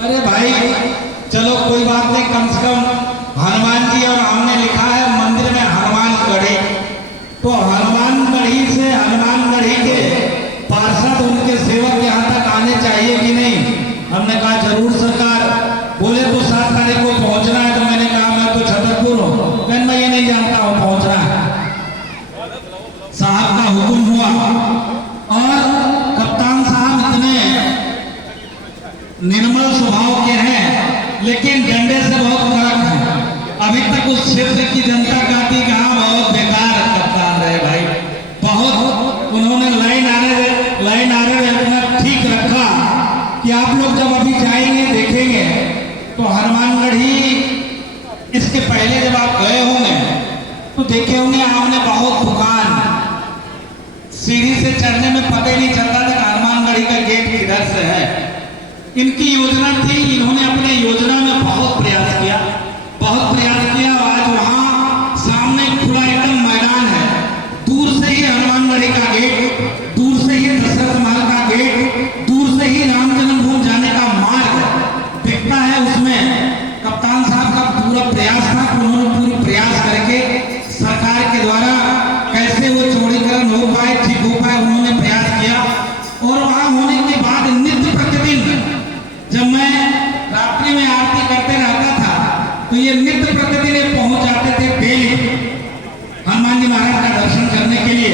अरे भाई चलो कोई बात नहीं, कम से कम हनुमान जी, और हमने लिखा है मंदिर में हनुमान गढ़ी, तो हनुमान गढ़ी से हनुमान गढ़ी के पार्षद उनके सेवक यहाँ तक आने चाहिए कि नहीं। हमने कहा जरूर सरकार। बोले तो 7 तारीख को पहुंचना है, तो मैंने कहा मैं तो छतरपुर हूँ, कहने मैं ये नहीं जानता हूँ पहुंचना है। साहब का हुक्म हुआ और कप्तान साहब इतने निर्मल स्वभाव के हैं, लेकिन डंडे से बहुत कड़क है। अभी तक उस क्षेत्र की जनता कहती कि हाँ बहुत बेकार कप्तान रहे भाई, बहुत उन्होंने लाइन आरे इतना ठीक रखा कि आप लोग जब अभी जाएंगे देखेंगे तो हनुमानगढ़ी, इसके पहले जब आप गए होंगे तो देखे होंगे आपने बहुत दुकान, सीढ़ी से चढ़ने में पता ही नहीं चलता था हनुमानगढ़ी का गेट किधर से है। इनकी योजना थी, इन्होंने अपने योजना में बहुत प्रयास किया। आज वहां सामने खुला एकदम मैदान है, दूर से ही हनुमानगढ़ी का गेट, दूर से ही दशरथ महल का गेट, दूर से ही राम जन्मभूमि जाने का मार्ग दिखता है। उसमें कप्तान साहब का पूरा प्रयास था, उन्होंने पूरी प्रयास करके सरकार के द्वारा कैसे वो चौड़ीकरण हो पाए, ठीक हो पाए, उन्होंने प्रयास किया। और वहां होने के बाद नित्य प्रतिदिन जब मैं रात्रि में आरती करते रहता था तो ये नित्य प्रतिदिन पहुंच जाते थे बेली हनुमान जी महाराज का दर्शन करने के लिए।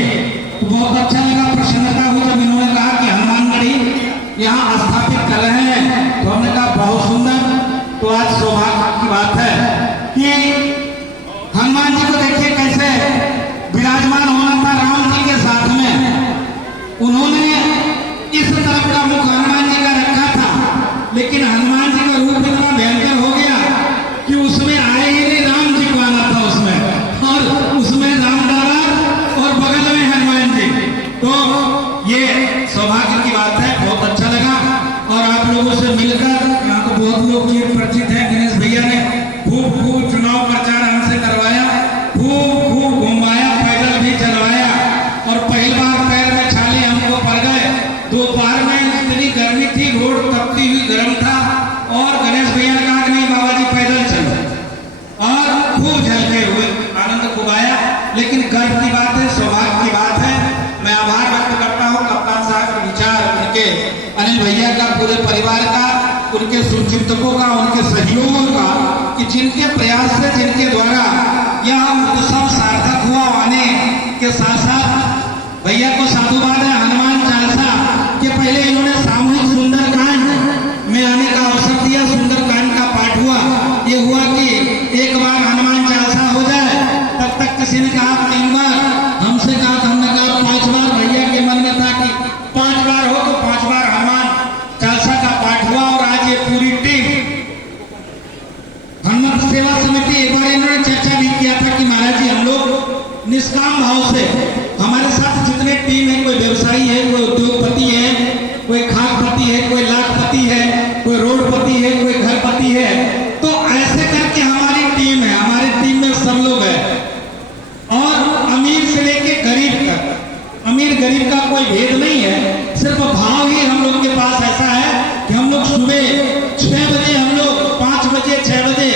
तो बहुत अच्छा लगा, प्रसन्नता हुई जब इन्होंने कहा कि हनुमानगढ़ी यहाँ स्थापित कर रहे हैं, तो हमने कहा बहुत सुंदर। तो आज सौभाग्य की बात है कि हनुमान जी को देखिए कैसे विराजमान होना था राम जी के साथ में। उन्होंने इस तरफ का मुख हनुमान जी का रखा था, लेकिन हनुमान जी का रूप इतना भयंकर हो गया कि उसमें आए ही नहीं, राम जी को आना था उसमें, और उसमें राम डाला और बगल में हनुमान जी। तो ये सौभाग्य की बात है, बहुत अच्छा लगा। और आप लोगों से मिलकर, यहाँ तो बहुत लोग परिचित हैं, गणेश भैया ने खूब चुनाव प्रचार हमसे करवाया, खूब घुमाया, पैदल भी चलवाया, और पहली बार पैर में छाले हमको पड़ गए। दोपहर में इतनी गर्मी थी, रोड तपती हुई गर्म था, और गणेश भैया ने कहा नहीं बाबा जी पैदल चलो, और खूब झलके हुए, आनंद खूब आया। लेकिन गर्व की बात है, सौभाग्य की बात है। मैं आभार व्यक्त करता हूँ कप्तान साहब के विचार, उनके अनिल भैया का, पूरे परिवार का, उनके सुचिंतकों का, उनके सहयोगों का, कि जिनके प्रयास से, जिनके द्वारा यह उत्सव सार्थक हुआ। आने के साथ साथ भैया को साधुवाद है। हनुमान चालीसा के पहले इन्होंने सामूहिक सुंदरकांड में आने का अवसर दिया, सुंदरकांड का पाठ हुआ। ये हुआ कि एक बार हनुमान चालीसा हो जाए, तब तक किसी ने कहा 3 बार, हमसे कहा, हमने कहा 5 बार। भैया के मन में था कि 5 बार हो, तो 5 बार हनुमान चालीसा का पाठ हुआ। और आज ये पूरी टीम हनुमान सेवा समिति, एक बार इन्होंने चर्चा भी किया था कि महाराज जी हम लोग निष्काम भाव से, हमारे साथ जितने टीम है, कोई व्यवसायी है, कोई उद्योगपति है, कोई खाकपति है, कोई लाखपति है, कोई रोडपति है, कोई घरपति है, तो ऐसे करके हमारी टीम है। हमारी टीम में सब लोग हैं, और अमीर से लेके गरीब तक, अमीर गरीब का कोई भेद नहीं है। सिर्फ भाव ही हम लोग के पास ऐसा है कि हम लोग सुबह 6 बजे, हम लोग 5 बजे 6 बजे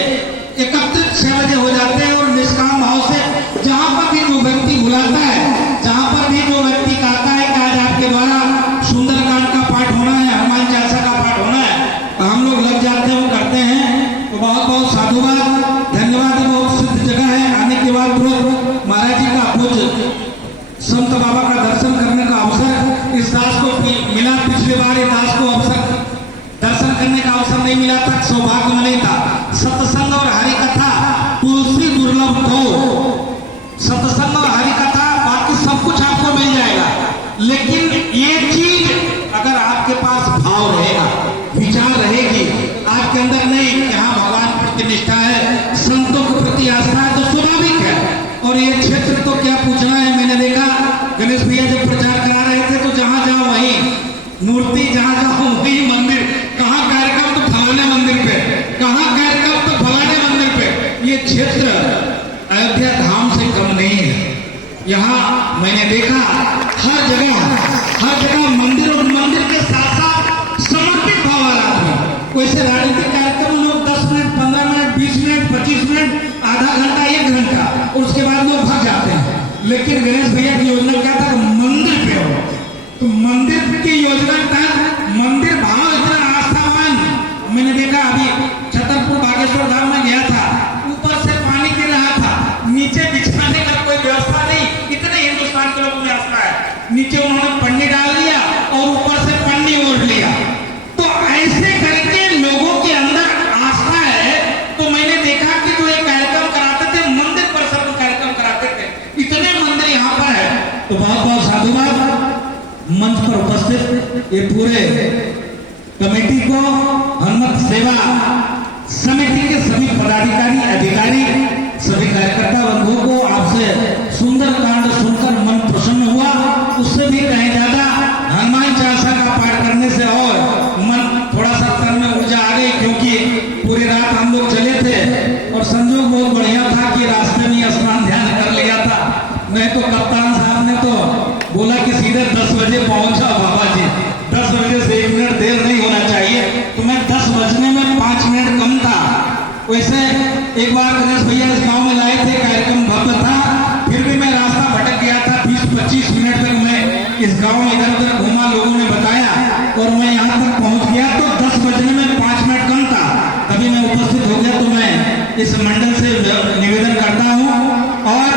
एकत्रित 6 बजे हो जाते हैं, और निष्काम भाव से जहां पर भी जो व्यक्ति बुलाता है, जहां पर भी जो व्यक्ति कहता है कि आज आपके द्वारा सुंदरकांड का पाठ होना है, हनुमान चालीसा का पाठ होना है, तो हम लोग लग जाते हैं, करते हैं। तो बहुत बहुत साधुवाद, धन्यवाद। बहुत सिद्ध जगह है, आने के बाद तुरंत महाराज जी का पूज्य संत बाबा का दर्शन करने का अवसर इस दास को मिला। पिछले बार इस दास को दर्शन करने का अवसर नहीं मिला था, सौभाग्य नहीं था। सत्संग और हरि कथा तुलसी दुर्लभ को, सत्संग और हरि कथा, बाकी सब कुछ आपको मिल जाएगा, लेकिन ये चीज अगर आपके पास भाव रहेगा, विचार रहेगी आपके अंदर, नहीं कि हाँ भगवान प्रति निष्ठा है, संतों के प्रति आस्था है, तो स्वाभाविक है। और ये क्षेत्र तो क्या पूछना है, मैंने देखा गणेश भैया जब प्रचार करा रहे थे, तो जहां जाओ वहीं मूर्ति, जहां जाओ वहीं मंदिर, कहाँ कार्यक्रम तो फलाने मंदिर पे, कहाँ कार्यक्रम तो फलाने मंदिर पे। ये क्षेत्र अयोध्या धाम से कम नहीं है। यहाँ मैंने देखा हर जगह मंदिर, और मंदिर के साथ साथ समर्पित भाव वाला आदमी, वैसे राजनीतिक कार्यक्रम में लोग 10 मिनट, 15 मिनट, 20 मिनट, 25 मिनट, आधा घंटा, 1 घंटा, उसके बाद लोग भाग जाते हैं। लेकिन गणेश भैया की योजना क्या था? मंदिर पे हो। तो मंदिर की योजना के तहत मंदिर भाव इतना आस्थावान, मैंने देखा अभी छतरपुर बागेश्वर धाम में गया था, ऊपर से पानी गिर रहा था, नीचे बिछाने का कोई व्यवस्था नहीं। इतने हिंदुस्तान के लोगों में आस्था है, नीचे उन्होंने पन्नी डाल दिया और ऊपर से पन्नी ओढ़ लिया। तो ऐसे करके लोगों के अंदर आस्था है। तो मैंने देखा कि जो एक कार्यक्रम कराते थे, मंदिर परिसर में कार्यक्रम कराते थे, इतने मंदिर यहाँ पर है। तो बहुत बहुत साधुवाद मंच पर उपस्थित ये पूरे कमेटी को, हनुमत सेवा समिति के सभी पदाधिकारी, अधिकारी, सभी कार्यकर्ता बंधुओं को आपसे सुंदर कांड सुनकर मन प्रसन्न हुआ। उससे भी कहीं ज्यादा हनुमान चालीसा का पाठ करने से और मन थोड़ा सा तन में ऊर्जा आ गई, क्योंकि पूरी रात हम लोग चले थे और संजोग बहुत बढ़िया था कि रास्ते में स्नान ध्यान कर लिया था। नहीं तो कप्तान साहब ने तो बोला कि सीधे 10 बजे पहुंचा बाबा जी, 10 बजे से 1 मिनट देर नहीं होना चाहिए। तो मैं 10 बजने में 5 मिनट कम था। वैसे एक बार गणेश भैया इस गांव में लाए थे, कार्यक्रम भव्य था, फिर भी मैं रास्ता भटक गया था। 20-25 मिनट तक मैं इस गांव में इधर उधर घूमा, लोगों ने बताया और मैं यहाँ तक पहुंच गया। तो 10 बजने में 5 मिनट कम था, तभी मैं उपस्थित हो गया। तो मैं इस मंडल से निवेदन करता हूँ और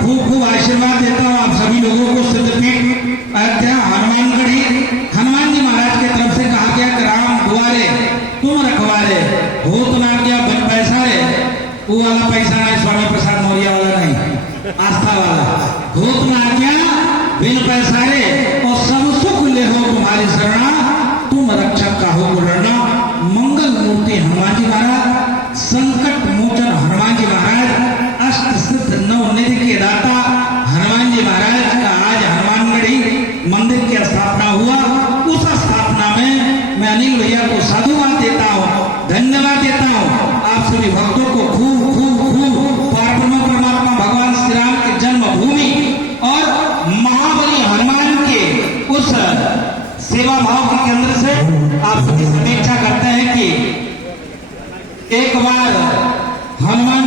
खूब खूब आशीर्वाद देता हूँ आप सभी लोगों को। सिद्धपीठ अयोध्या हनुमानगढ़ी, हनुमान जी महाराज की तरफ से कहा गया कि राम दुआरे तुम रखवारे, होत ना क्या बन पैसा रे, वो वाला पैसा नहीं, स्वामी प्रसाद मौर्य वाला नहीं, आस्था वाला। होत ना क्या बिन पैसा रे, और सब सुख ले हो तुम्हारी शरणा, तुम रक्षक का हो लड़ना। मंगल मूर्ति हनुमान जी महाराज, संकट मोचन हनुमान जी महाराज, अष्ट सिद्ध नवनिधि के दाता हनुमान जी महाराज का आज हनुमानगढ़ी मंदिर की स्थापना हुआ। उस स्थापना में मैं अनिल भैया को साधुवाद देता हूँ, धन्यवाद देता हूँ। आप सभी भक्तों को खूब खूब खूब परमात्मा भगवान श्री राम की जन्मभूमि और महाबली हनुमान के उस सेवा भाव के केंद्र से आप सभी अपेक्षा करते हैं कि एक बार हनुमान